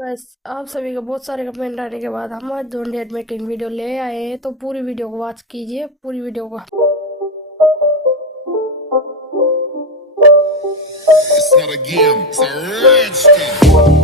बस आप सभी का बहुत सारे कमेंट आने के बाद हम आज जॉन डियर मेकिंग वीडियो ले आए हैं, तो पूरी वीडियो को वॉच कीजिए, पूरी वीडियो को। It's not a game, it's a rich thing.